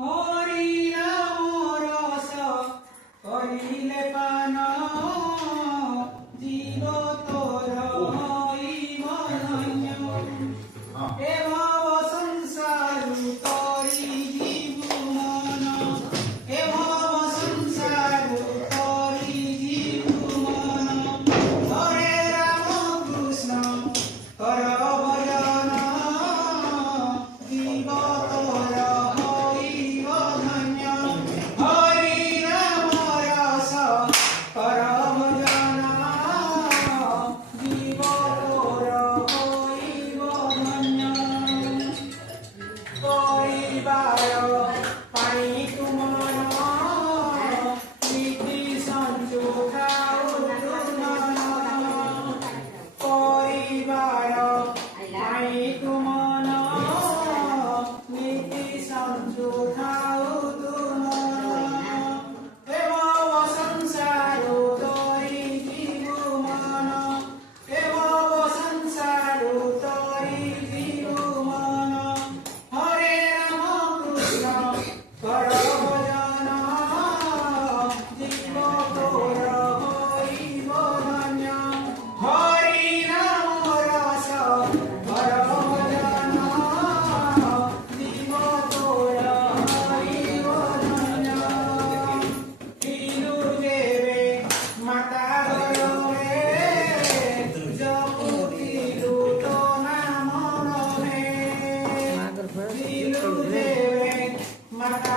হরি নাম রস করিলে পান জীব তোর হইব ধন্য এ ভব সংসার করি জীব মন এ ভব সংসার করি জীব মন হরে রাম কৃষ্ণ কর ভজন জীব তোর হইব ধন্য হরি নাম রস কর ভজন জীব তোর হইব ধন্য পরিবার পাই তুমন নীতি সংযোগাও তুমন পরিবার পাই তুমন নীতি সংযোগাও তুমন এ ভব সংসার তরি জীব মন এ ভব সংসার তরি জীব মন হরে রাম কৃষ্ণ কর ভজন জীব তোর হইব ধন্য হরি নাম রস কর ভজন জীব তোর হইব ধন্য তিরু দেবে মাতা গরে জপু তিরু তো নাম রে তিরু দেবে মাতা